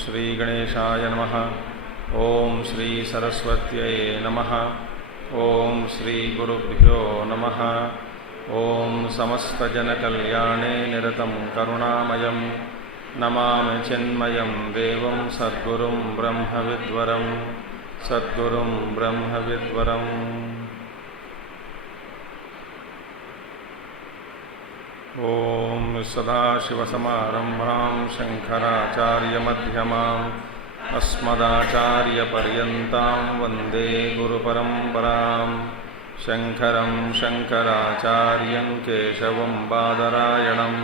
श्री गणेशाय नमः। ओम श्री सरस्वत्यै नमः। ओम श्री गुरुभ्यो नमः। ओम समस्तजनकल्याणे निरतं करुणामयं नमामि चिन्मयं देवं सद्गुरुं ब्रह्मविद्वरं सद्गुरुं ब्रह्मविद्वरम्। ओम सदाशिवसमारम्भां शङ्कराचार्यमध्यमाम् अस्मदाचार्यपर्यन्तां वन्दे गुरुपरम्पराम्। शङ्करं शङ्कराचार्यं केशवं बादरायणं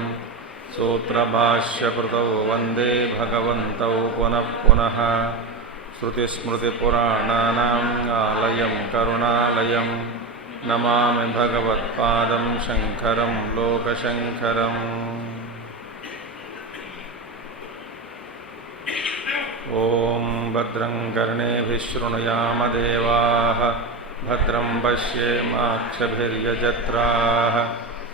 सूत्रभाष्यकृतौ वन्दे भगवन्तौ पुनः पुनः। श्रुतिस्मृतिपुराणानाम् आलयं करुणालयं नमामि भगवत्पादं शङ्करं लोकशङ्करम्। ॐ भद्रं कर्णेभिः शृणुयाम देवाः भद्रं पश्येमाक्षभिर्यजत्राः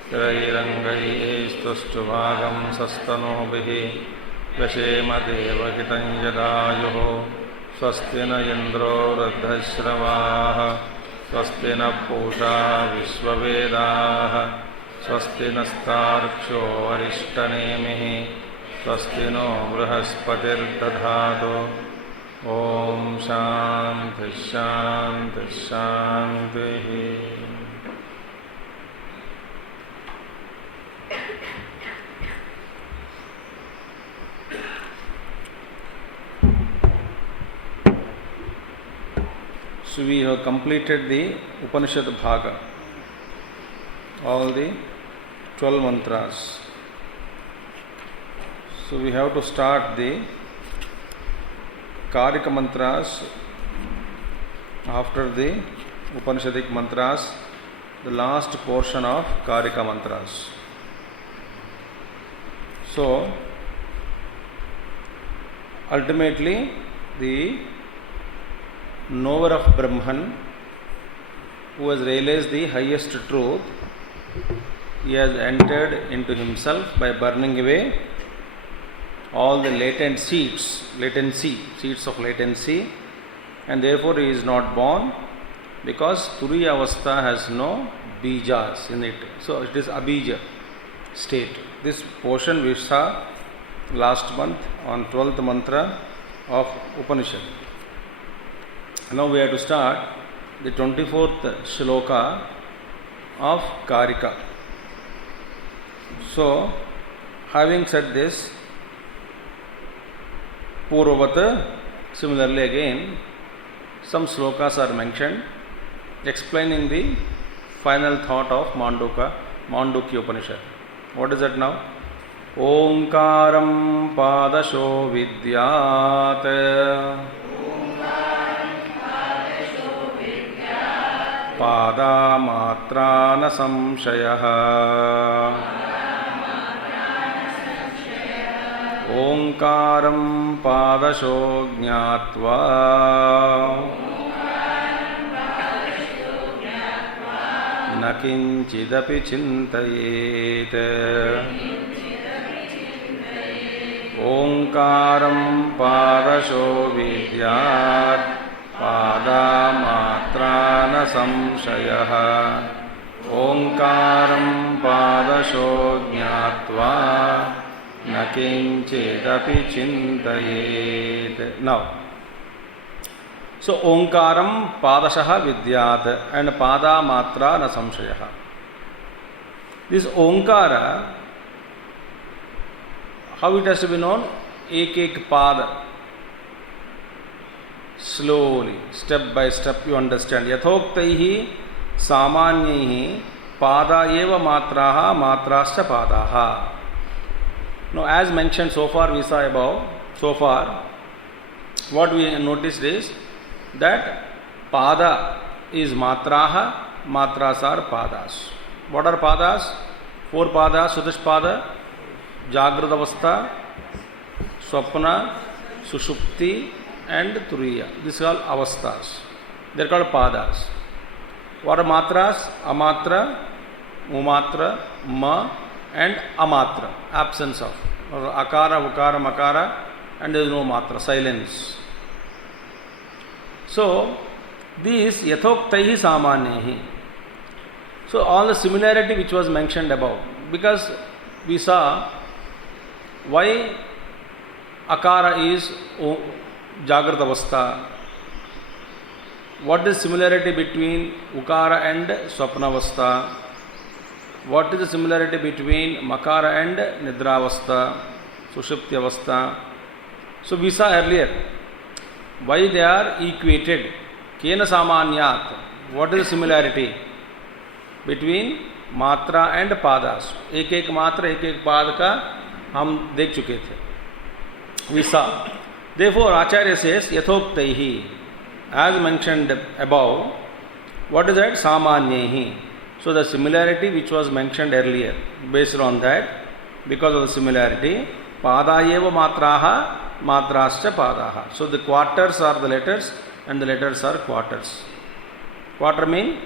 स्थिरैरङ्गैस्तुष्टुभागं सस्तनूभिः व्यशेम देवहितं यदायुः। स्वस्ति न इन्द्रो वृद्धश्रवाः स्वस्ति न पूषा विश्ववेदाः स्वस्ति नस्तार्क्ष्यो अरिष्टनेमिः स्वस्ति नो बृहस्पतिर्दधातु। ॐ शान्ति शान्ति शान्तिः। So we have completed the Upanishad Bhaga, all the 12 mantras. So we have to start the Kārikā mantras after the Upanishadic mantras, the last portion of Kārikā mantras. So ultimately the knower of Brahman, who has realized the highest truth, he has entered into himself by burning away all the latent seeds of latency, and therefore he is not born, because Turiya Avastha has no bijas in it. So it is abija state. This portion we saw last month on 12th mantra of Upanishad. Now we have to start the 24th Śloka of Kārikā. So, having said this, Purvata, similarly again, some slokas are mentioned explaining the final thought of Māṇḍukya Upanishad. What is that now? Omkaram padasho vidyāt pada matra na samshayah. Omkaram padasho jñātvā na kinchidapi chintayet. Omkaram padasho vidyāt pada matra na samshayah. Omkaram padasho jñātvā na kinchidapi chintayet. Now, so Omkaram padashaha vidyāt and pada matra na samshayah. This Omkara, how it has to be known? Ek pada. Slowly, step by step you understand. Yathoktaihi samanyaihi pada eva matraha matrascha padaha. Now, as mentioned so far, we saw above, so far, what we noticed is that pada is matraha, matras are padas. What are padas? 4 padas: Sudashpada, Jagrata Avastha, Swapna, Sushupti, and Turiya. These are all avasthas. They are called padas. What are matras? Amatra, Umatra, Ma, and amatra, absence of, or akara, ukara, makara, and there is no matra, silence. So, these yathoktaihi samanyehi. So, all the similarity which was mentioned above, because we saw why akara is Jagrata Avastha. What is similarity between Ukara and Swapna Avastha? What is the similarity between Makara and Nidra Avastha, Sushupti Avastha? So we saw earlier why they are equated. Kena Samanyat. What is the similarity between Matra and Padas? एक मात्रा एक पाद का हम देख चुके थे. We saw. Therefore, Acharya says, Yathoktaihi, as mentioned above, what is that? Samanyehi. So, the similarity which was mentioned earlier, based on that, because of the similarity, Padayeva Matraha, Matrascha Padaha. So, the quarters are the letters and the letters are quarters. Quarter mean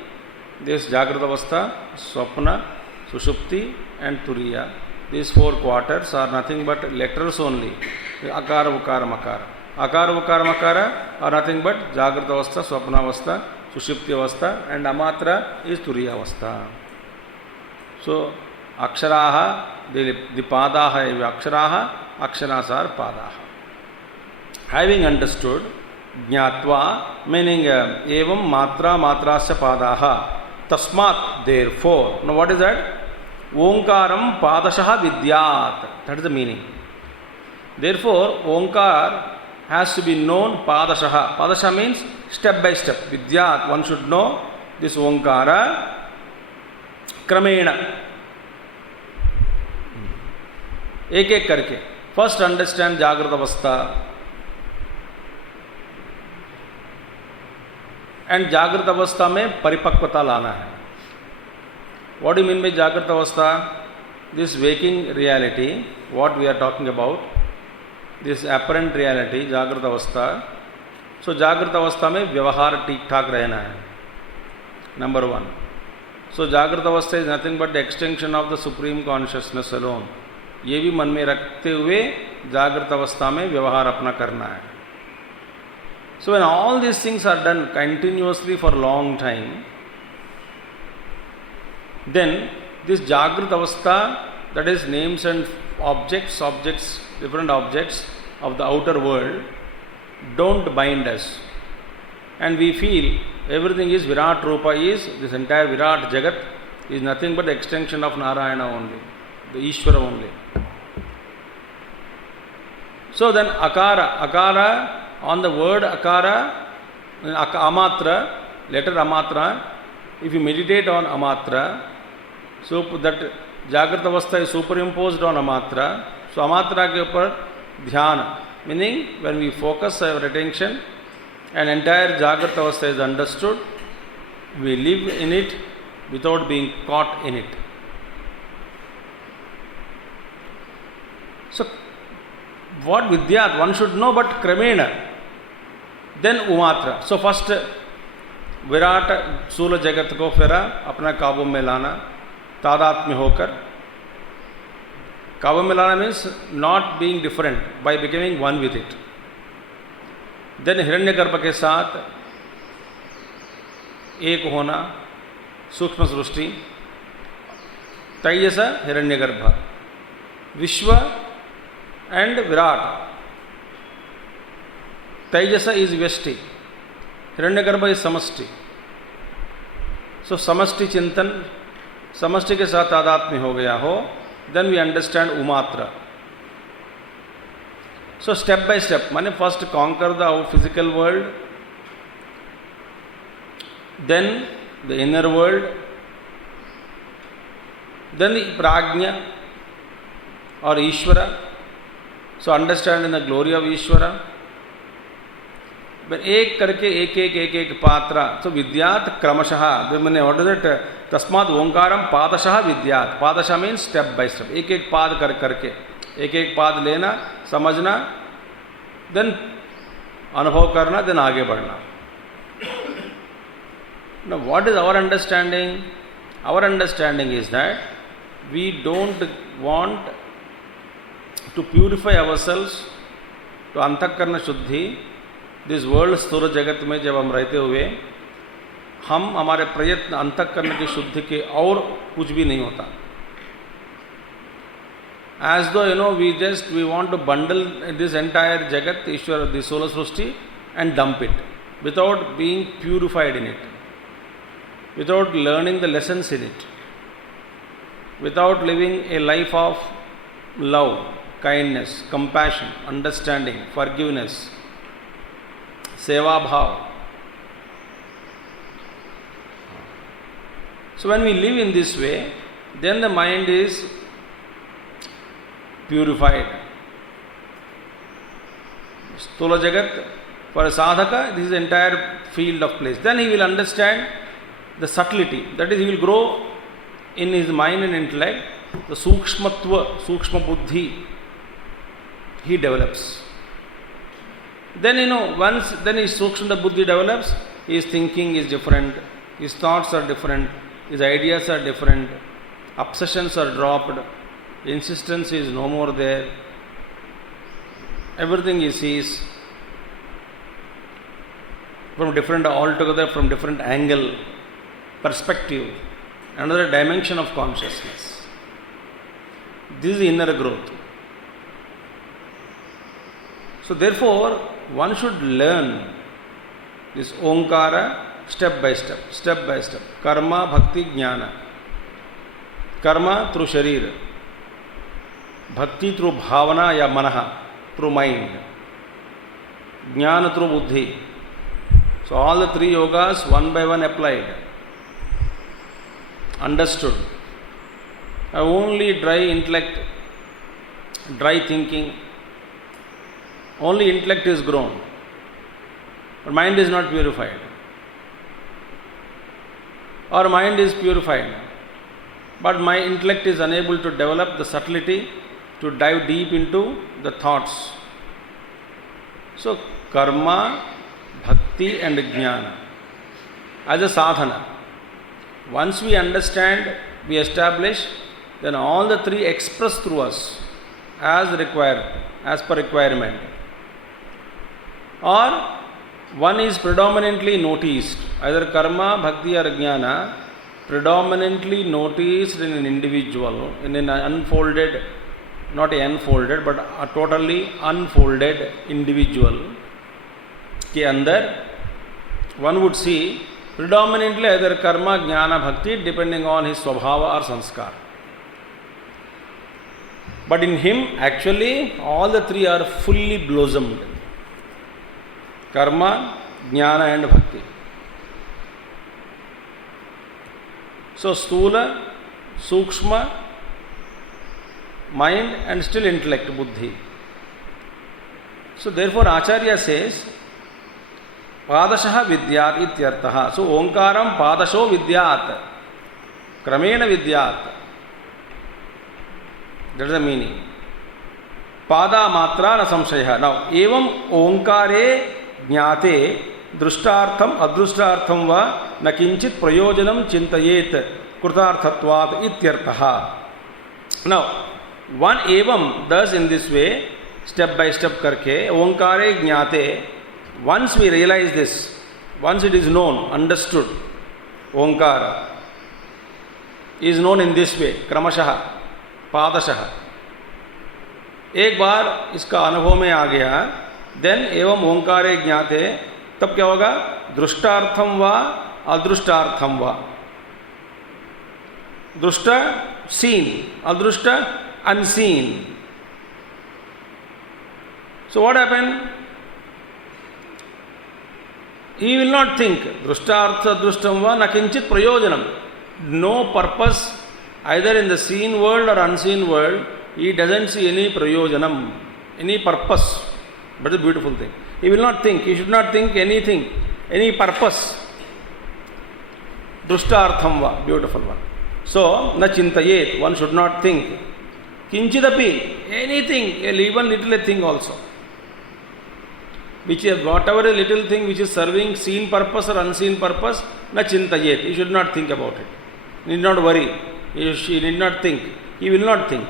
this Jagrata Avastha, Swapna, Sushupti and Turiya. These four quarters are nothing but letters only. Akara, Ukara, Makara. Akara, Ukara, Makara are nothing but Jagrata Avastha, Swapna Avastha, Sushupti Avastha, and Amatra is Turiya Avastha. So, Aksharaha, the Padaha is Aksharaha, Aksharas are Padaha. Having understood, Jnatva, meaning Evam Matra, Matrasya Padaha, Tasmat, therefore. Now, what is that? Omkaram Padashaha Vidyat. That is the meaning. Therefore, Omkar has to be known Padashaha. Padashaha means step by step. Vidyat, one should know this Omkara Kramena. एक करके. First understand Jagrata Avastha. And Jagrata Avastha में परिपक्वता लाना है. What do you mean by Jagrata Avastha? This waking reality, what we are talking about, this apparent reality, Jagrata Avastha. So, Jagrata Avastha में व्यवहार ठीक ठाक रहना है. Number one. So, Jagrata Avastha is nothing but the extension of the Supreme Consciousness alone. ये भी मन में रखते हुए जागृत अवस्था में व्यवहार अपना करना है. So when all these things are done continuously for a long time, then this Jagrata Avastha, that is names and objects, different objects of the outer world, don't bind us. And we feel everything is Virat Rupa, is this entire Virat Jagat is nothing but the extension of Narayana only, the Ishvara only. So then Akara, on the word Akara, Amatra, letter Amatra, if you meditate on Amatra, so that Jagrata Avastha is superimposed on Amatra, so Amatra ke upar dhyana, meaning when we focus our attention and entire Jagrata Avastha is understood, we live in it without being caught in it. So, what Vidyat, one should know, but Kramena, then Umatra. So, first Virat Sula Jagat ko fira apna kabu mein lana, Tadatmya hokar. Kabu mein lana means not being different, by becoming one with it. Then Hiranyagarbha ke saath एक होना, सूक्ष्म सृष्टि, तैजस हिरण्यगर्भ, विश्व and Virat. Taijasa is Vyashti, Hiranyagarbha is Samashti. So Samashti Chintan, Samashti के साथ तादात्म्य हो गया हो, then we understand Umatra. So step by step, माने first conquer the physical world, then the inner world, then the Prajna or Ishvara. So understanding the glory of Ishvara. But एक करके एक Patra. So Vidyat Kramashah. What is it? Tasmat Omkaram Padashaha Vidyat. Padasha means step by step. एक पाद करके. एक पाद लेना, समझना, then अनुभव करना, then आगे बढ़ना. Now what is our understanding? Our understanding is that we don't want to purify ourselves तो अंतःकरण शुद्धि, दिस वर्ल्ड स्थूल जगत में जब हम रहते हुए हम हमारे प्रयत्न अंतःकरण की शुद्धि के और कुछ भी नहीं होता. As though we want to bundle this entire jagat, Ishwara, the solar srushti, and dump it without being purified in it, without learning the lessons in it, without living a life of love, kindness, compassion, understanding, forgiveness, seva bhav. So when we live in this way, then the mind is purified. Stula Jagat, for a sadhaka, this is the entire field of place. Then he will understand the subtlety. That is, he will grow in his mind and intellect, the sukshmatva, sukshma buddhi, he develops. Then once his sukshma buddhi develops, his thinking is different, his thoughts are different, his ideas are different, obsessions are dropped, insistence is no more there, everything he sees from altogether from different angle, perspective, another dimension of consciousness. This is inner growth. So therefore, one should learn this Omkara step by step. Karma, bhakti, jnana. Karma through sharir. Bhakti through bhavana ya manaha, through mind. Jnana through buddhi. So all the three yogas one by one applied. Understood. Only dry intellect, dry thinking, only intellect is grown, but mind is not purified. Or mind is purified, but my intellect is unable to develop the subtlety to dive deep into the thoughts. So karma, bhakti and jnana as a sadhana. Once we understand, we establish, then all the three express through us as required, as per requirement. Or one is predominantly noticed, either karma, bhakti or jnana, predominantly noticed in an individual, in an unfolded, not unfolded, but a totally unfolded individual के अंदर one would see predominantly either karma, jnana, bhakti depending on his swabhava or sanskar. But in him actually all the three are fully blossomed. Karma, jnana and bhakti. So stula, sukshma, mind and still intellect, buddhi. So therefore Acharya says, Padashaha vidyat ityartaha. So Omkaram padasho vidyat. Kramena vidyat. That is the meaning. Pada matra na samshaya. Now, evam Omkare jnate drushtartham adrushtartham va na kinchit prayojanam chintayet krutarthatvat ityartaha. Now, one evam does in this way, step by step karke, Omkare jnate. Once we realize this, once it is known, understood, Omkara is known in this way, Kramashaha, Padashaha. एक बार इसका अनुभव में आ गया, then एवं ओंकारे ज्ञाते, तब क्या होगा? दृष्टार्थम वा अदृष्टार्थम वा. दृष्टा seen, adrushta unseen. So what happened? He will not think. Drushtartha drushtam va na kinchit prayojanam. No purpose either in the seen world or unseen world. He doesn't see any prayojanam, any purpose. But it's a beautiful thing. He will not think. He should not think anything, any purpose. Drushtartham va, beautiful one. So, na chintayet, one should not think. Kinchidapi, anything, even little thing also. Which is whatever a little thing which is serving seen purpose or unseen purpose, na chintayet. He should not think about it. He need not worry. He need not think. He will not think.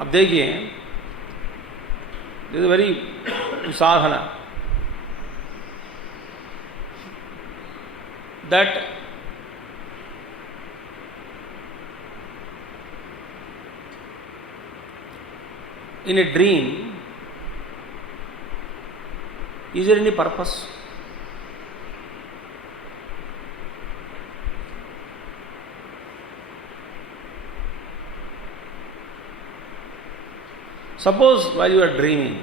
अब देखिए, this is very Sadhana that in a dream, is there any purpose? Suppose while you are dreaming,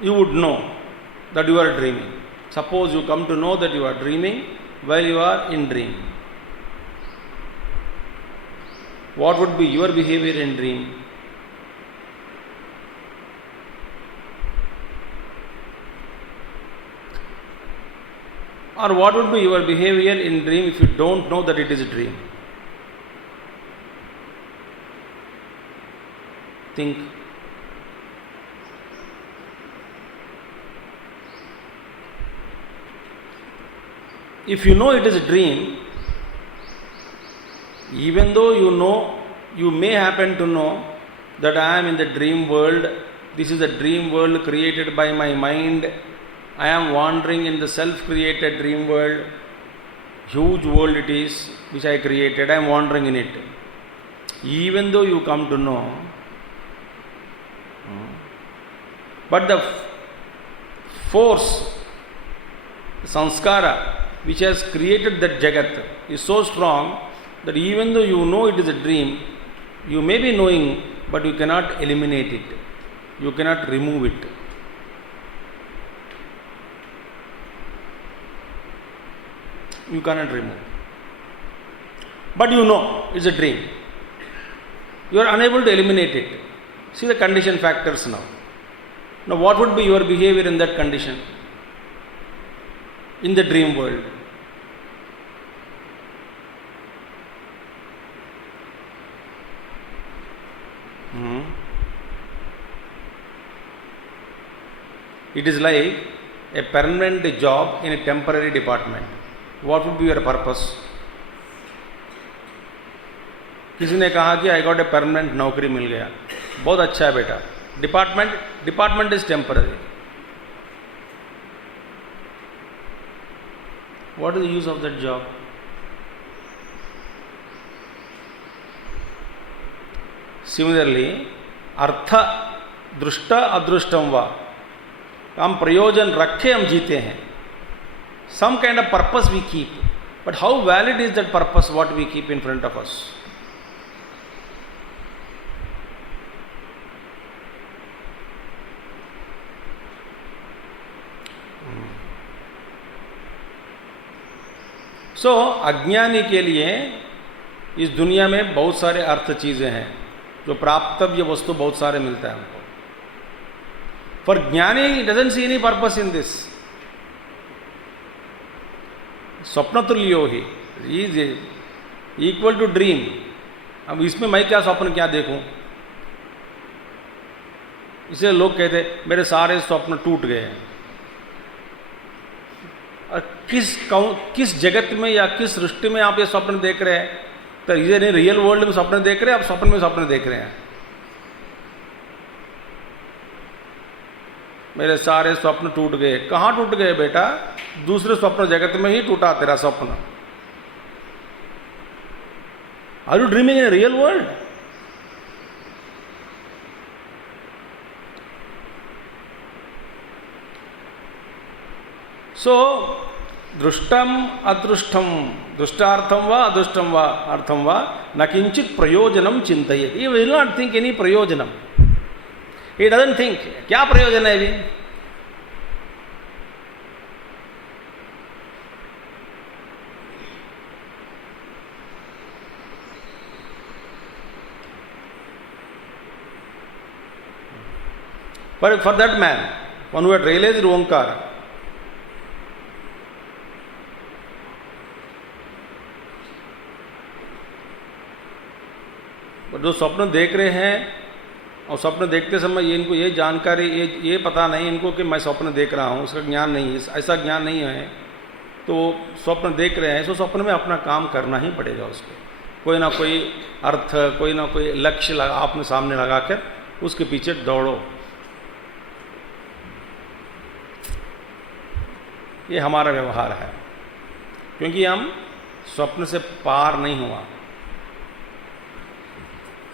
you would know that you are dreaming. Suppose you come to know that you are dreaming while you are in dream. What would be your behavior in dream? Or what would be your behavior in dream if you don't know that it is a dream? Think. If you know it is a dream, even though you know, you may happen to know that I am in the dream world, this is a dream world created by my mind, I am wandering in the self-created dream world, huge world it is, which I created, I am wandering in it. Even though you come to know, but the force, sanskara, which has created that jagat is so strong that even though you know it is a dream, you may be knowing, but you cannot eliminate it. You cannot remove it. You cannot remove. But you know it's a dream. You are unable to eliminate it. See the condition factors now. Now what would be your behavior in that condition? In the dream world? It is like a permanent job in a temporary department. What would be your purpose? किसी ने कहा कि I got a permanent नौकरी मिल गया, बहुत अच्छा है बेटा. Department is temporary. What is the use of that job? Similarly, artha drushta adrushtam va, हम प्रयोजन रखे हम जीते हैं. Some kind of purpose we keep, but how valid is that purpose what we keep in front of us? सो अज्ञानी के लिए इस दुनिया में बहुत सारे अर्थ चीज़ें हैं, जो प्राप्तव्य वस्तु बहुत सारे मिलता है हमको. फॉर ज्ञानी doesn't see any purpose in this. स्वप्न तुल्यो ही इज इक्वल टू ड्रीम. अब इसमें मैं क्या स्वप्न क्या देखूं? इसलिए लोग कहते मेरे सारे स्वप्न टूट गए हैं. और किस जगत में या किस सृष्टि में आप ये स्वप्न देख रहे हैं? तो ये नहीं रियल वर्ल्ड में स्वप्न देख रहे हैं, आप स्वप्न में स्वप्न देख रहे हैं. मेरे सारे स्वप्न टूट गए. कहाँ टूट गए बेटा? दूसरे स्वप्न जगत में ही टूटा तेरा स्वप्न. Are you dreaming in real world? So दृष्टम अदृष्टम, दृष्टार्थम वा अदृष्टम वा अर्थम वा न किंचित प्रयोजनम चिंतयेत्. He will not think any प्रयोजनम. He doesn't think क्या प्रयोजन है अभी. For that man, one who had realized Onkara, जो स्वप्न देख रहे हैं और स्वप्न देखते समय इनको ये जानकारी ये पता नहीं इनको कि मैं स्वप्न देख रहा हूँ, उसका ज्ञान नहीं, ऐसा ज्ञान नहीं है, तो स्वप्न देख रहे हैं, तो स्वप्न में अपना काम करना ही पड़ेगा उसको. कोई ना कोई अर्थ, कोई ना कोई लक्ष्य आपने सामने लगाकर उसके पीछे दौड़ो। ये हमारा व्यवहार है, क्योंकि हम स्वप्न से पार नहीं हुआ।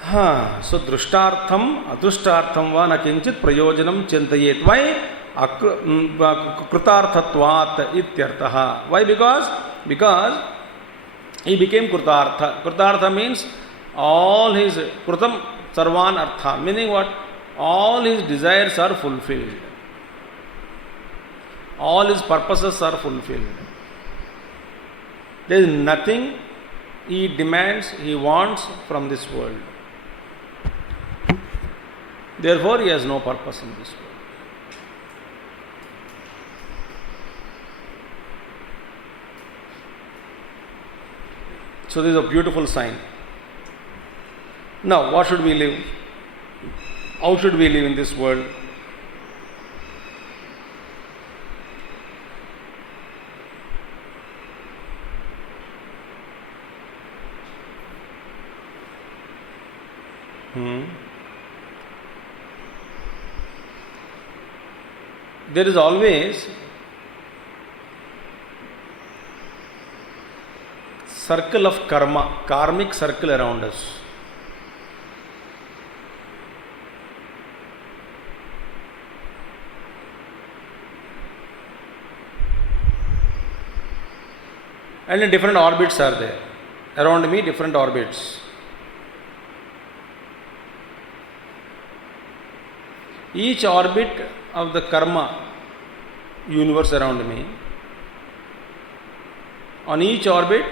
हाँ, सो दृष्टार्थम अदृष्टार्थम वा न किंचित प्रयोजनम चिंतयेत। वै कृतार्थत्वात् इत्यर्थः। Why? Because he became कृतार्थ. कृतार्थ means all his कृतम सर्वान अर्था, meaning what? All his desires are fulfilled. All his purposes are fulfilled. There is nothing he demands, he wants from this world. Therefore, he has no purpose in this world. So this is a beautiful sign. Now, what should we live? How should we live in this world? There is always circle of karma, karmic circle around us. And different orbits are there. Around me, different orbits. Each orbit of the karma universe around me, on each orbit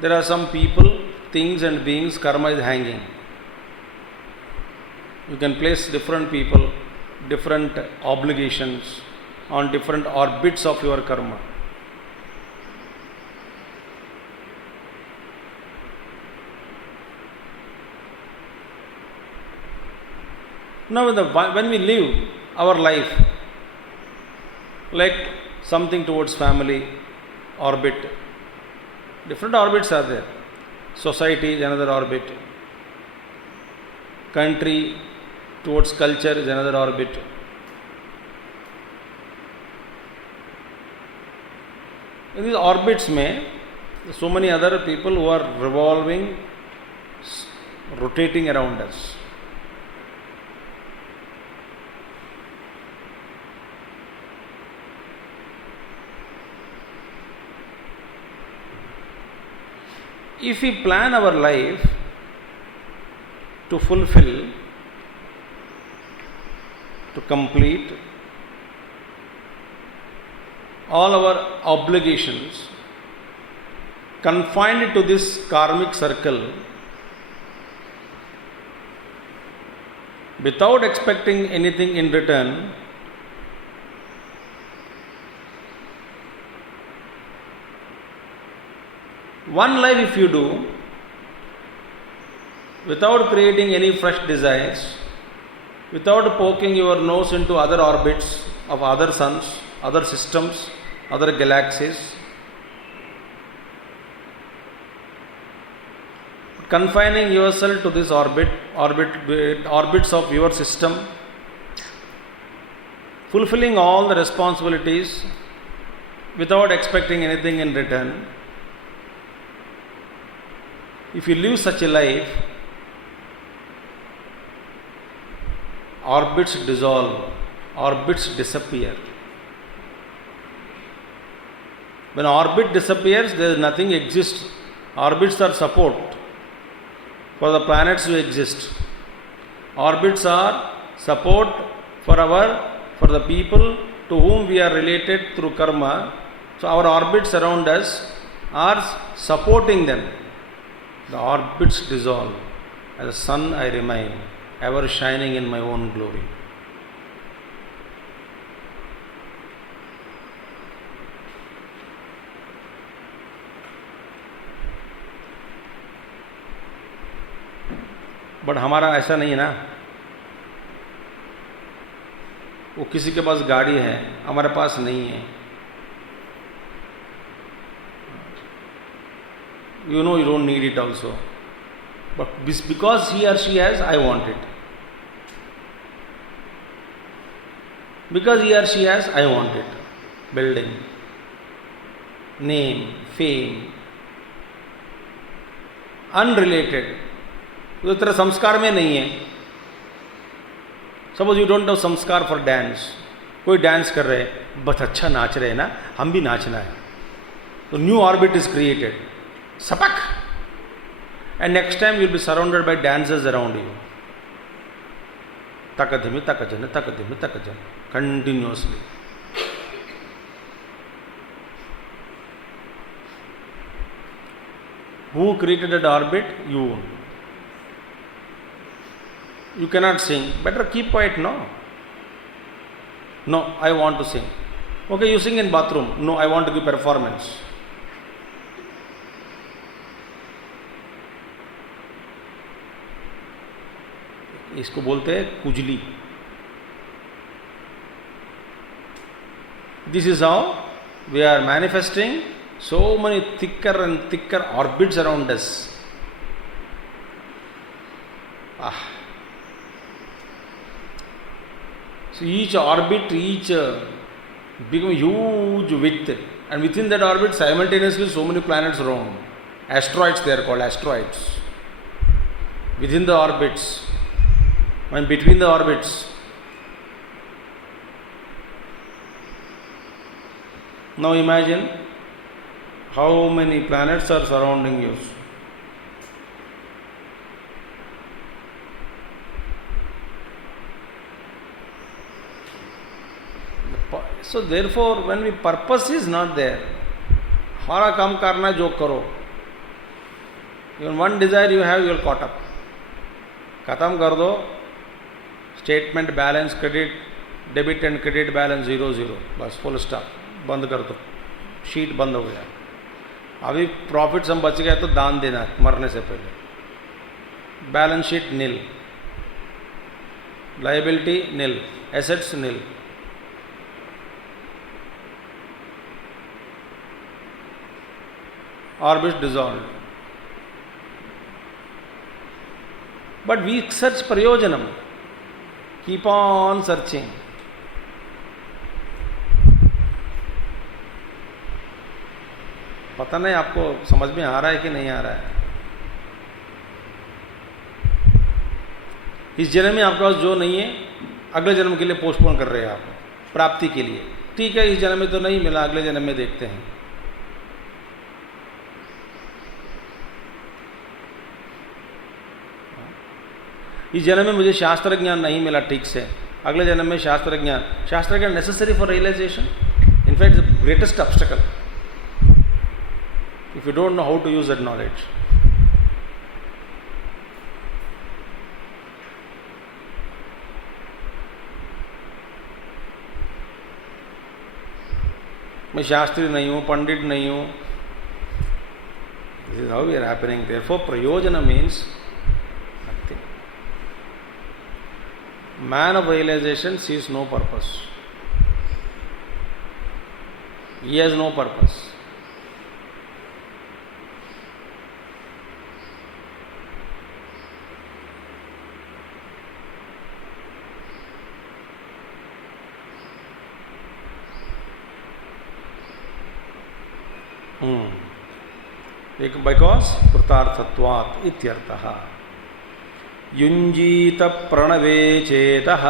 there are some people, things and beings karma is hanging. You can place different people, different obligations on different orbits of your karma. Now when we live our life, like something towards family, orbit, different orbits are there. Society is another orbit. Country towards culture is another orbit. In these orbits mein, so many other people who are revolving, rotating around us. If we plan our life to fulfill, to complete all our obligations confined to this karmic circle without expecting anything in return, one life if you do, without creating any fresh desires, without poking your nose into other orbits of other suns, other systems, other galaxies, confining yourself to this orbits of your system, fulfilling all the responsibilities without expecting anything in return. If you live such a life, orbits dissolve, orbits disappear. When orbit disappears, there is nothing exists. Orbits are support for the planets to exist. Orbits are support for the people to whom we are related through karma. So our orbits around us are supporting them. The orbits dissolve. As a sun I remain, ever shining in my own glory. But हमारा ऐसा नहीं है ना। वो किसी के पास गाड़ी है, हमारे पास नहीं है। You know you don't need it also. But because he or she has, I want it. Because he or she has, I want it. Building, name, fame, unrelated. तो तेरा संस्कार में नहीं है. Suppose you don't have संस्कार for dance. कोई dance कर रहे हैं, बस अच्छा नाच रहे हैं ना, हम भी नाचना है. तो न्यू ऑर्बिट इज क्रिएटेड. सपक. And next time you will be surrounded by dancers around you. Takadhimi, takajana, takadhimi, takajana. Continuously. Who created that orbit? You. You cannot sing. Better keep quiet, no? No, I want to sing. Okay, you sing in bathroom. No, I want to give performance. इसको बोलते हैं कुजली. This is how we are manifesting so many thicker and thicker orbits around us. So each orbit, become huge width, and within that orbit simultaneously so many planets roam. Asteroids, they are called asteroids. Within the orbits, and between the orbits. Now imagine how many planets are surrounding you. So therefore, when we purpose is not there, हमारा काम करना जो करो. Even one desire you have, you are caught up. खत्म कर दो. Statement balance credit debit and credit balance 0-0 बस full stop. बंद कर दो. शीट बंद हो गया. अभी प्रॉफिट्स हम बच गए तो दान देना मरने से पहले. Balance sheet nil, liability nil, assets nil. Orbit dissolve. But we search prayojanam. Keep on searching. पता नहीं आपको समझ में आ रहा है कि नहीं आ रहा है. इस जन्म में आपके पास जो नहीं है, अगले जन्म के लिए पोस्टपोन कर रहे हैं आप प्राप्ति के लिए. ठीक है, इस जन्म में तो नहीं मिला, अगले जन्म में देखते हैं. इस जन्म में मुझे शास्त्र ज्ञान नहीं मिला ठीक से, अगले जन्म में शास्त्र ज्ञान necessary for realisation. In fact the greatest obstacle if you don't know how to use that knowledge. मैं शास्त्री नहीं हूँ, पंडित नहीं हूँ. This is how we are happening. Therefore प्रयोजन means man of realization sees no purpose. He has no purpose. Because कृतार्थत्वात् इत्यर्थः. युञ्जीत प्रणवे चेतः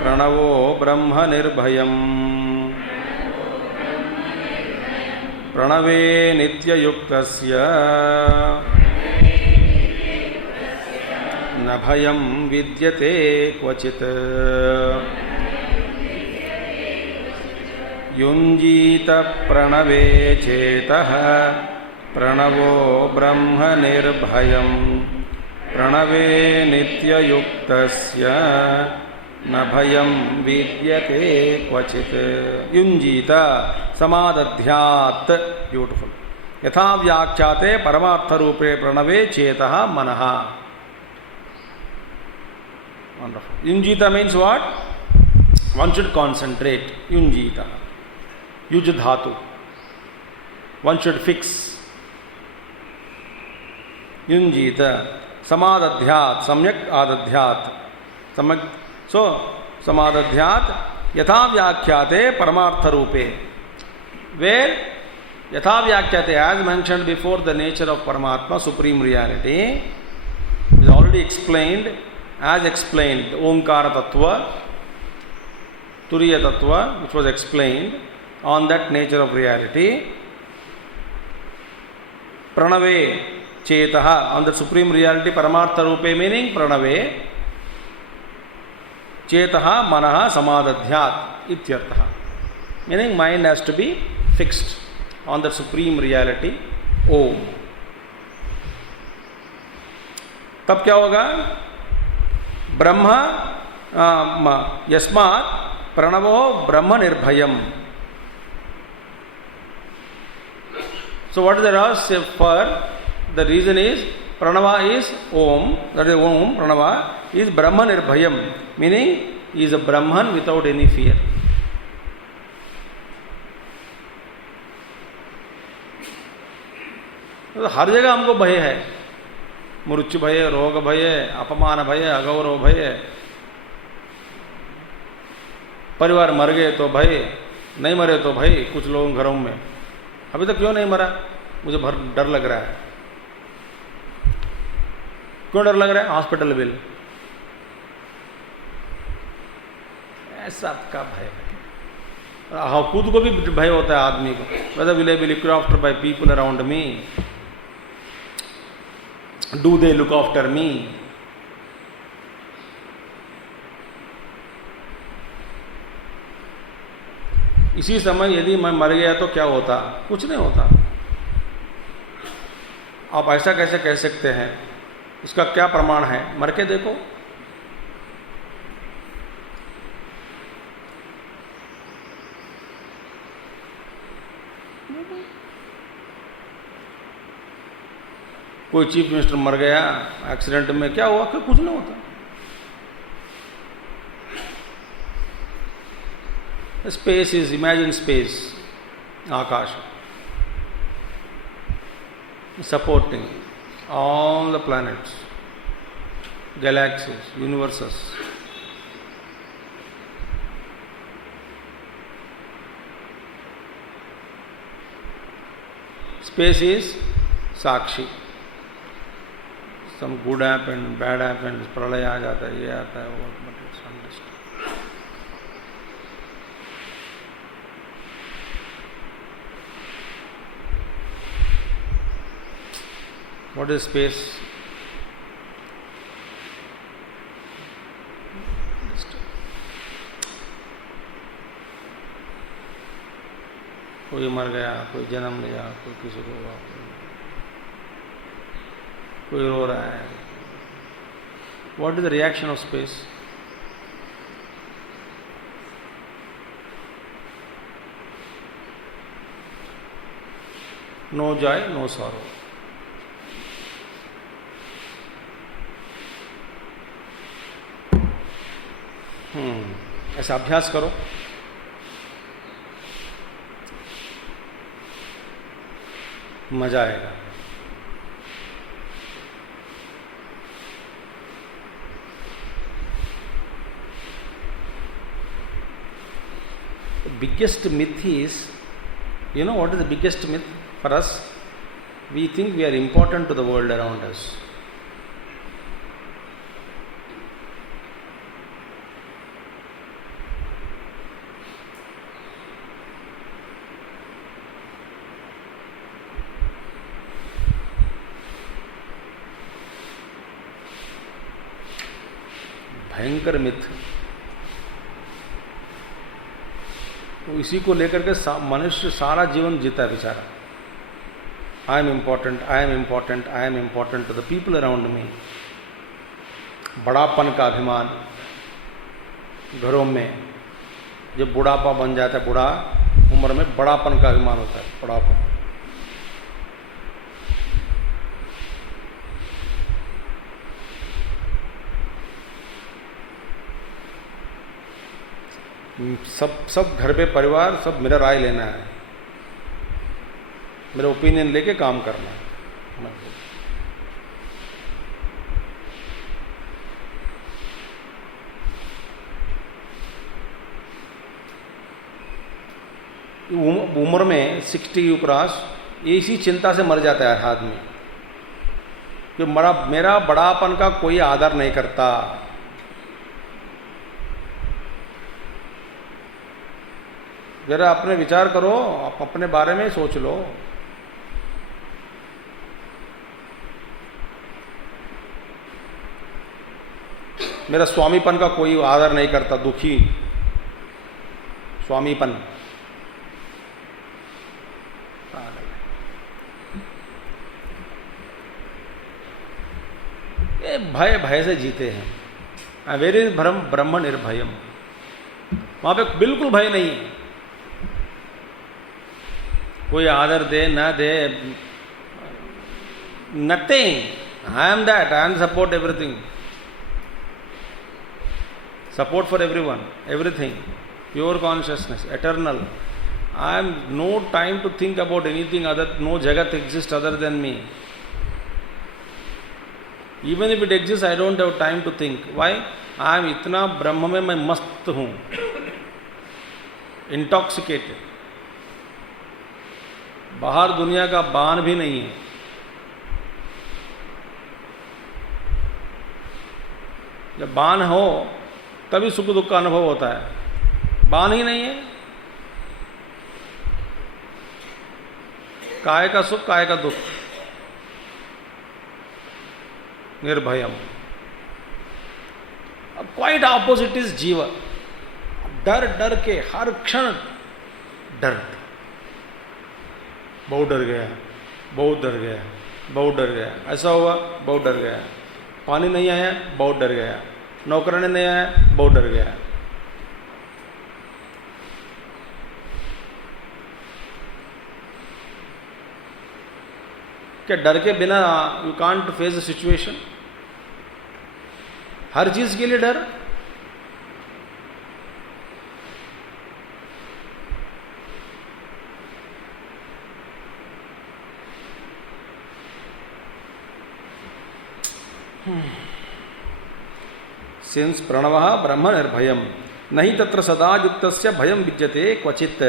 प्रणवो ब्रह्म निर्भयम् प्रणवे नित्ययुक्तस्य न भयं विद्यते क्वचित्. युञ्जीत प्रणवे चेतः प्रणवो ब्रह्म निर्भयम् प्रणवे नित्ययुक्तस्य न भयं विद्यते क्वचित्. युञ्जीत समादध्यात्. ब्यूटिफुल. यथा व्याख्याते परमार्थ रूपे प्रणवे चेतः मनः. वंडरफुल. युञ्जीत means what? One should concentrate. Yunjita. Yuj dhatu. one should fix. Yunjita, samadadhyat, samyak adadhyat. So, samadadhyat, yatha vyakhyate paramartha rupe. Where yatha vyakhyate, as mentioned before, the nature of Paramatma, supreme reality, is already explained, as explained, the Omkara Tattva, Turiya Tattva, which was explained on that nature of reality. Pranave Chetaha, on the supreme reality, Paramartha Rupe, meaning Pranave, Chetaha Manaha Samadadhyat, Ityartha. Meaning mind has to be fixed on the supreme reality, Om. तब क्या होगा? ब्रह्म यस्मात् प्रणवो ब्रह्म निर्भयम. So what is the rahasya for? The reason is Pranava is Om, that is Om, Pranava is Brahma Nirbhayam, meaning he is a Brahman without any fear. तो हर जगह हमको भय है, मृत्यु भय, रोग भय, अपमान भय, अगौरव भय, परिवार मर गए तो भय, नहीं मरे तो भय. कुछ लोगों घरों में अभी तक क्यों नहीं मरा, मुझे डर लग रहा है. क्यों डर लग रहा है? Hospital bill. ऐसा का भय. हाँ, खुद को भी भय होता है आदमी को. whether will I be looked after by people around me? Do they look after me? इसी समय यदि मैं मर गया तो क्या होता? कुछ नहीं होता. आप ऐसा कैसे कह सकते हैं? इसका क्या प्रमाण है? मर के देखो. कोई चीफ मिनिस्टर मर गया एक्सीडेंट में, क्या हुआ? कि कुछ नहीं होता. Space is, imagine space, Akash, supporting all the planets, galaxies, universes. Space is Sakshi. Some good happens, bad happens, pralaya आ जाता है, ये आता है, वो, but it's understood. What is space? कोई मर गया, कोई जन्म लिया, कोई किसी को हुआ, कोई रो रहा है. What is the reaction of space? No joy, no sorrow. ऐसा अभ्यास करो. मजा आएगा. The biggest myth is, you know what is the biggest myth for us? We think we are important to the world around us. भयंकर myth. तो इसी को लेकर के मनुष्य सारा जीवन जीता है बेचारा. I am important, I am important, I am important to the people around me. बड़ापन का अभिमान घरों में. जब बुढ़ापा बन जाता है, बूढ़ा उम्र में बड़ापन का अभिमान होता है. बड़ापन. सब घर पे परिवार सब मेरा राय लेना है. मेरा ओपिनियन लेके काम करना। उम्र में 60 क्रॉस इसी चिंता से मर जाता है आदमी कि मेरा बड़ापन का कोई आदर नहीं करता। जरा अपने विचार करो, आप अपने बारे में सोच लो। मेरा स्वामीपन का कोई आदर नहीं करता, दुखी स्वामीपन। ये भय भय से जीते हैं। वेरी ब्रह्म निर्भयम, वहां पे बिल्कुल भय नहीं है। कोई आदर दे ना दे, nothing. I am that, I am support everything, support for everyone, everything, pure consciousness, eternal. I am no time to think about anything other, no jagat exists other than me. Even if it exists, I don't have time to think. Why? I am इतना ब्रह्म में मैं मस्त हूँ, intoxicated. बाहर दुनिया का बान भी नहीं है। जब बान हो तभी सुख दुख का अनुभव होता है, बान ही नहीं है। काय का सुख, काय का दुख, निर्भयम। अब क्वाइट ऑपोजिट इज जीव। डर डर के हर क्षण डर, बहुत डर गया, बहुत डर गया, बहुत डर गया, ऐसा हुआ, बहुत डर गया, पानी नहीं आया, बहुत डर गया, नौकरानी नहीं आया, बहुत डर गया। क्या डर के बिना you can't face the situation? हर चीज के लिए डर। सिंस प्रणवः ब्रह्म निर्भयम नहीं तत्र सदा युक्तस्य भयं विद्यते क्वचित्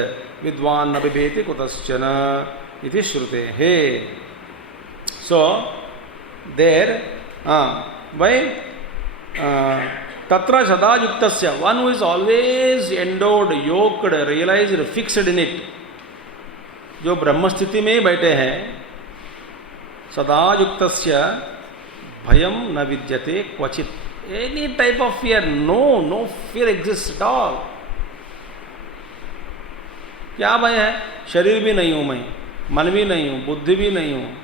विद्वान् न बिभेति कुतश्चन इति श्रुतेः। So there why tatra sada yuktasya, one who is always endowed, yoked, realized, fixed in it, जो ब्रह्म स्थिति में ही बैठे हैं, सदा युक्तस्य भयम न विद्यते क्वचित। Any type of fear, no fear exist at all. क्या भय है? शरीर भी नहीं हूं मैं, मन भी नहीं हूं, बुद्धि भी नहीं हूं।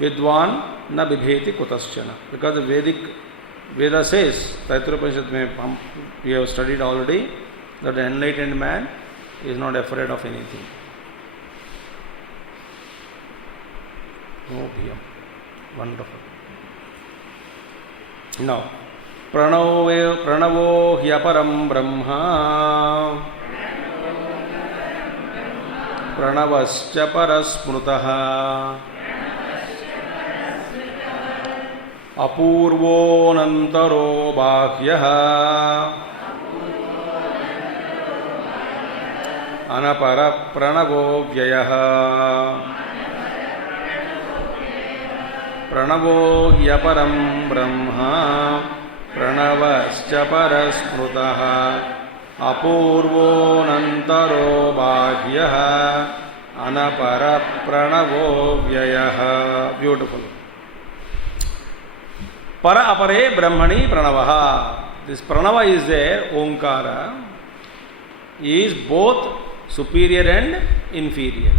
विद्वान न बिभेति कुतश्चन, बिकॉज वैदिक Veda says, Taittiriya Upanishad में हम we have studied already that the enlightened man is not afraid of anything. No bhiyam. Wonderful. Now, pranavo hyaparam brahma pranavascha parasmrutah अपूर्वोऽनन्तरो बाह्यः अनपरः प्रणवो व्ययः प्रणवो ह्यपरं ब्रह्म प्रणवश्च परस्मृतः अपूर्वोऽनन्तरो बाह्यः अनपरः प्रणवो व्ययः. Beautiful. Para apare brahmani pranavaha. This pranava is there, Omkara, is both superior and inferior.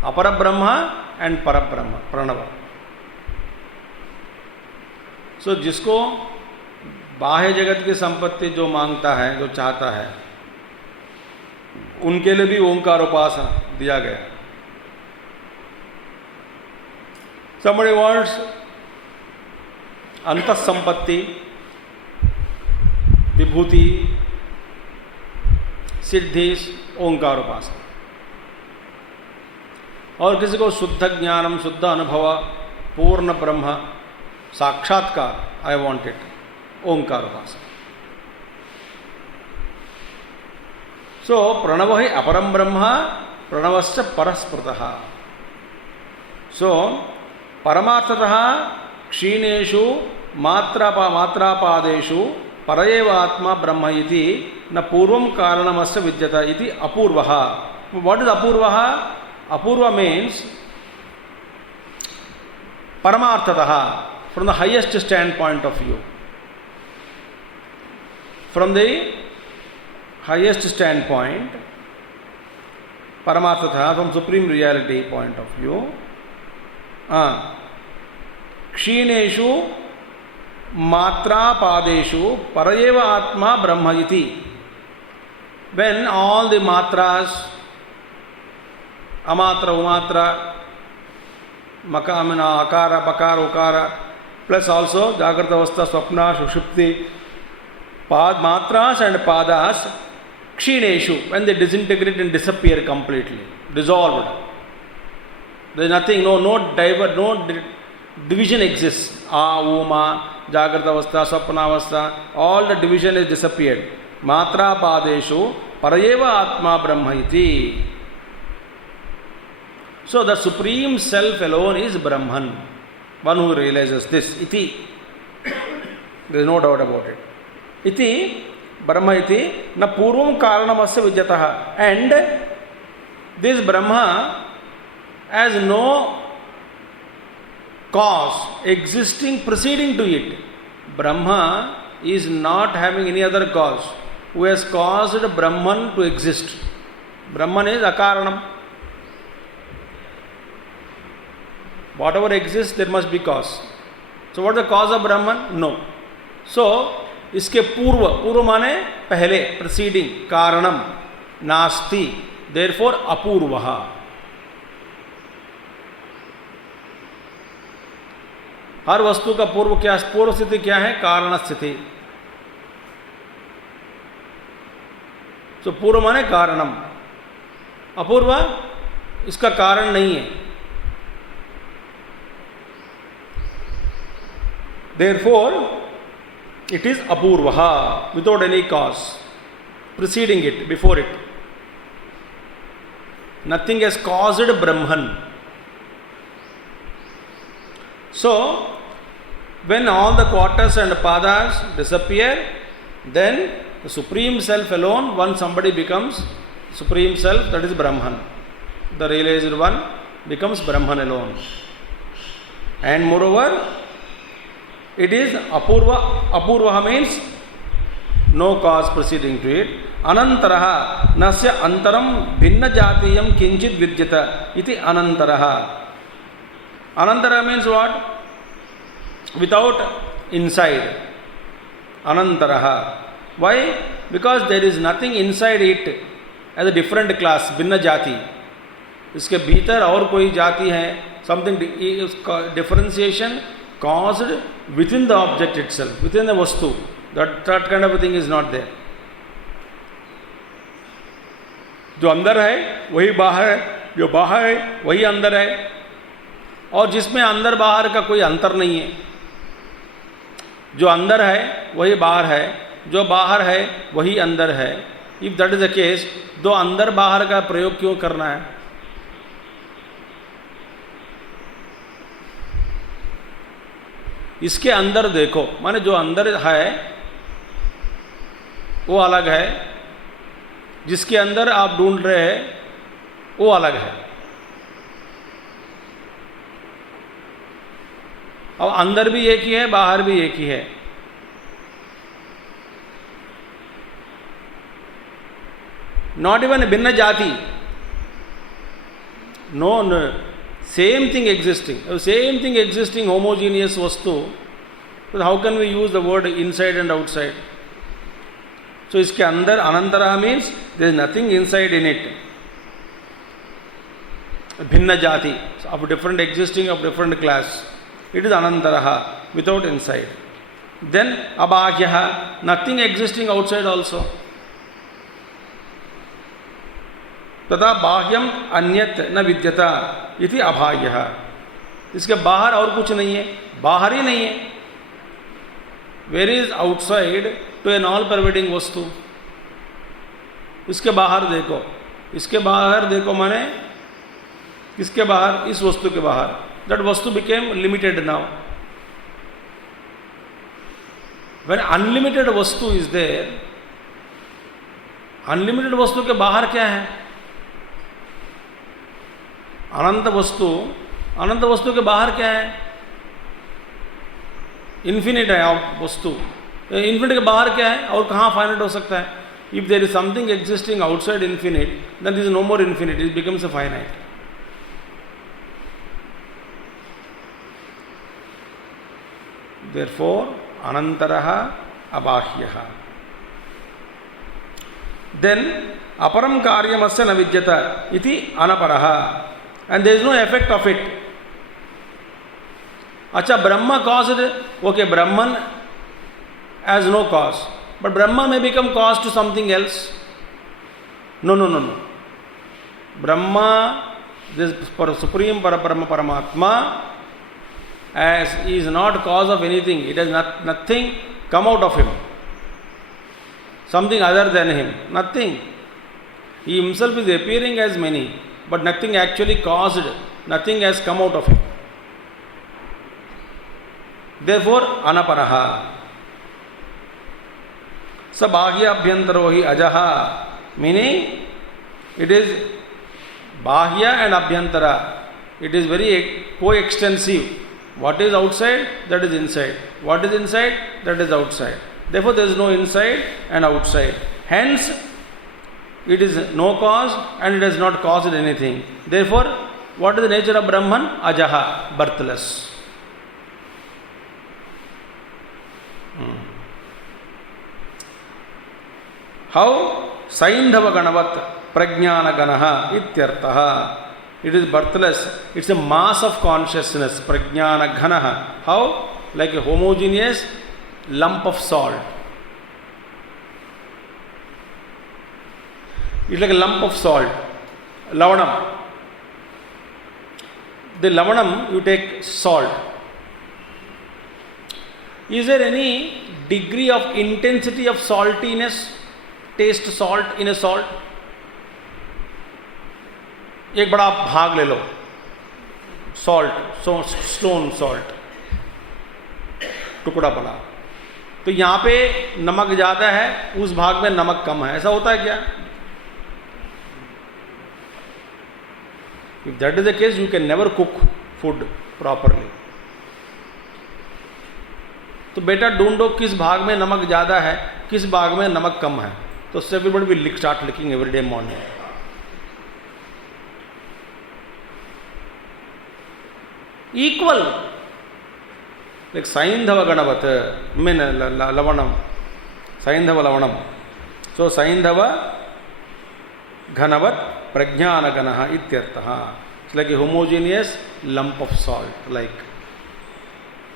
Apara Brahma and Para Brahma, pranava. So जिसको बाह्य जगत की संपत्ति जो मांगता है, जो चाहता है, उनके लिए भी ओंकार उपासना दिया गया. Somebody wants अंतः संपत्ति, विभूति, सिद्धि, ओंकार उपासना. और किसी को शुद्ध ज्ञानम, शुद्ध अनुभव, पूर्ण ब्रह्म, साक्षात्कार, आई वॉन्ट इट, ओंकार उपासना. सो प्रणव ही अपरम ब्रह्म, प्रणवश्च परस्पृतः. सो परमार्थतः क्षीणेषु मात्रापादेषु पर एव आत्मा ब्रह्म इति न पूर्वं कारणमस्य विद्यत इति अपूर्वः. व्हाट इज अपूर्वः? अपूर्व मीन्स परमार्थतः, from the highest standpoint of view, from the highest standpoint, paramarthatha, from supreme reality point of view, kshineshu matrapadeshu parayeva atma brahma iti. When all the matras, amatra, umatra, makamana, akara, pakara, ukara, plus also jagrata avastha, swapna, sushupti, matras and padas, kshineshu, when they disintegrate and disappear completely, dissolved. There is nothing, no division exists. Uma, jagrata avastha, swapna avastha, all the division is disappeared. Matra padeshu parayeva atma brahma iti. So the supreme self alone is Brahman, one who realizes this. Iti, there is no doubt about it. Iti Brahma iti na purvam karanamasya vidyatah. And this Brahma has no cause existing preceding to it. Brahma is not having any other cause. Who has caused Brahman to exist? Brahman is akaranam. Whatever exists, there must be cause. So what is the cause of Brahman? No. So इसके पूर्व माने पहले, preceding, कारणम नास्ति, therefore अपूर्वः. हर वस्तु का पूर्व स्थिति क्या है? कारण स्थिति. तो पूर्व माने कारणम, अपूर्व इसका कारण नहीं है. Therefore it is apurvaha, without any cause preceding it, before it. Nothing has caused Brahman. So when all the quarters and padas disappear, then the supreme self alone, once somebody becomes supreme self, that is Brahman. The realized one becomes Brahman alone. And moreover, it is apurva means no cause preceding to it. Anantaraha nasya antaram bhinna jatiyam kinchit vidyata iti anantaraha. Anantara means what? Without inside. Anantaraha. Why? Because there is nothing inside it as a different class, bhinna jati. इसके भीतर और कोई जाति है, something differentiation caused within the object itself, within the vastu. That kind of a thing is not there. जो अंदर है वही बाहर है, जो बाहर है वही अंदर है, और जिसमें अंदर बाहर का कोई अंतर नहीं है. जो अंदर है वही बाहर है, जो बाहर है वही अंदर है. If that is the case, दो अंदर बाहर का प्रयोग क्यों करना है? इसके अंदर देखो, माने जो अंदर है वो अलग है, जिसके अंदर आप ढूंढ रहे हैं वो अलग है. अब अंदर भी एक ही है, बाहर भी एक ही है. Not even भिन्न जाति. No, same thing existing. Same thing existing, homogeneous vastu. But how can we use the word inside and outside? So इसके अंदर अनंतरः means there is nothing inside in it. भिन्न जाति of different existing of different class. It is anantaraha without inside. Then abhāgyah, nothing existing outside also. तथा बाह्यम अन्यत न विद्यता इति अभाग्यः. इसके बाहर और कुछ नहीं है, बाहर ही नहीं है. Where is outside to an all pervading वस्तु. इसके बाहर देखो, इसके बाहर देखो माने किसके बाहर? इस वस्तु के बाहर. दैट वस्तु became limited now. When unlimited वस्तु इज देयर, अनलिमिटेड वस्तु के बाहर क्या है? अनंत वस्तु, अनंत वस्तु के बाहर क्या है? इन्फिनिट है वस्तु. इन्फिनिट के बाहर क्या है? और कहाँ फाइनाइट हो सकता है? If there is something existing outside infinite, then this is no more infinite, it becomes a finite. Therefore अनंतरः अबाह्यः. देन अपरम कार्यमस्य न विद्यते इति अनपरः. And there is no effect of it. अच्छा, Brahma caused it. Okay, Brahman has no cause, but Brahma may become cause to something else. No. Brahma, this supreme Parabrahma Paramatma, as he is not cause of anything. It has nothing come out of him. Something other than him. Nothing. He himself is appearing as many, but nothing actually caused, nothing has come out of him. Therefore, anaparaha. Sabhagya abhyantaro hi ajaha. Meaning, it is bahya and abhyantara. It is very coextensive. What is outside, that is inside. What is inside, that is outside. Therefore, there is no inside and outside. Hence, it is no cause and it has not caused anything. Therefore, what is the nature of Brahman? Ajaha, birthless. How? Saindhava ganavat prajnana ganaha ityartaha. It is birthless. It's a mass of consciousness. Prajnana ganaha. How? Like a homogeneous lump of salt. It's like a lump of salt. Lavanam. The lavanam, you take salt. Is there any degree of intensity of saltiness? Taste salt in a salt? एक बड़ा भाग ले लो salt, stone salt, टुकड़ा बड़ा. तो यहाँ पे नमक ज़्यादा है, उस भाग में नमक कम है. ऐसा होता है क्या? If that is the case, you can never cook food properly. तो बेटा ढूंढो किस भाग में नमक ज़्यादा है, किस भाग में नमक कम है. तो everybody will start licking every day morning. Equal. Like Saindhava Ganavat, mean Lavanam. Saindhava Lavanam. So Saindhava Ganavat Prajnana Ganaha ityartaha. It's like a homogeneous lump of salt. Like,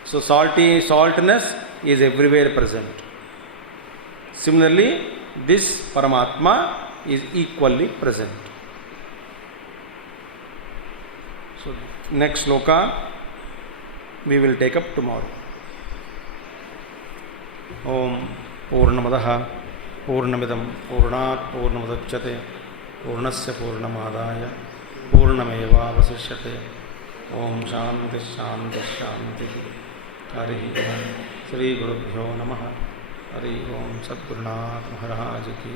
so saltness is everywhere present. Similarly, this Paramatma is equally present. So next Śloka we will take up tomorrow. Om Purnamadaha Purnamidam Purnat Purnamudachyate Purnasya Purnamadaya Purnamevavasishyate. Om Shanti Shanti Shanti. Kārikā. Sri Gurubhyo Namaha. Hari Om Satgurunath Maharaj Ki.